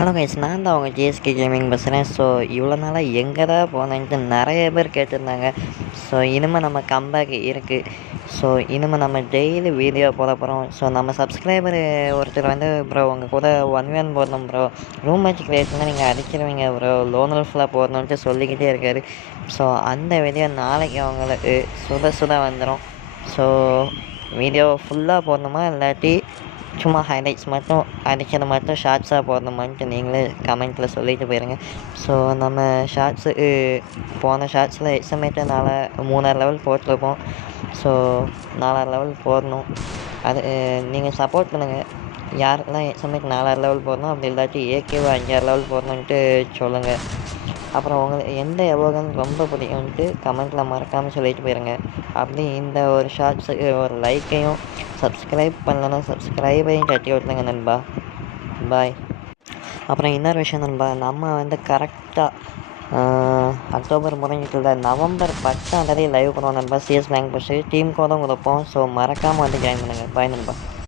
Hello guys, நான் தான் அவங்க ஜிஎஸ்கே கேமிங் பேசுகிறேன். ஸோ இவ்வளோ நாளாக எங்கே தான் போனேன்ட்டு நிறைய பேர் கேட்டிருந்தாங்க. ஸோ இனிமேல் நம்ம கம்பேக் இருக்குது. ஸோ இனிமேல் நம்ம டெய்லி வீடியோ போட போகிறோம். ஸோ நம்ம சப்ஸ்கிரைபர் ஒருத்தர் வந்து ப்ரோ உங்கள் கூட 1v1 போடணும் ப்ரோ, ரூம் மேட்ச் கிரியேட் நீங்கள் அடிச்சிருவீங்க ப்ரோ, லோன் உல்ஃபில் போடணுன்ட்டு சொல்லிக்கிட்டே இருக்கார். ஸோ அந்த வீடியோ நாளைக்கு அவங்களுக்கு சுட வந்துடும். ஸோ வீடியோ ஃபுல்லாக போடணுமா இல்லாட்டி சும்மா ஹைலைட்ஸ் மட்டும் அடிக்கிறது மட்டும் ஷார்ட்ஸாக போடணுமான்ட்டு நீங்களே கமெண்ட்டில் சொல்லிட்டு போயிருங்க. ஸோ நம்ம ஷார்ட்ஸுக்கு போன ஷார்ட்ஸில் எஸ்டிமேட்டு 3 லெவல் போட்டிருப்போம். ஸோ 4 லெவல் போடணும். அது நீங்கள் சப்போர்ட் பண்ணுங்கள். யாருக்கெல்லாம் எஸ்டிமேட் 4 லெவல் போடணும், அப்படி இல்லாட்டி ஏகேவை 5 லெவல் போடணுன்ட்டு சொல்லுங்கள். அப்புறம் உங்களுக்கு எந்த எவோகன் ரொம்ப பிடிக்கும்ன்ட்டு கமெண்ட்டில் மறக்காமல் சொல்லிட்டு போயிருங்க. அப்படி இந்த ஒரு ஷார்ட்ஸுக்கு ஒரு லைக்கையும் சப்ஸ்கிரைப் பண்ணலன்னா சப்ஸ்கிரைபையும் தட்டி விட்டுருங்க நண்பா. பாய். அப்புறம் இன்னொரு விஷயம் நண்பா, நம்ம வந்து கரெக்டாக அக்டோபர் முடிஞ்சிட்டு நவம்பர் 10 லைவ் பண்ணுவோம் நண்பா. சிஎஸ் ரேங்க் புஷ் டீம் கோடும் கொடுப்போம். ஸோ மறக்காமல் வந்து ஜாயின் பண்ணுங்கள். பாய் நண்பா.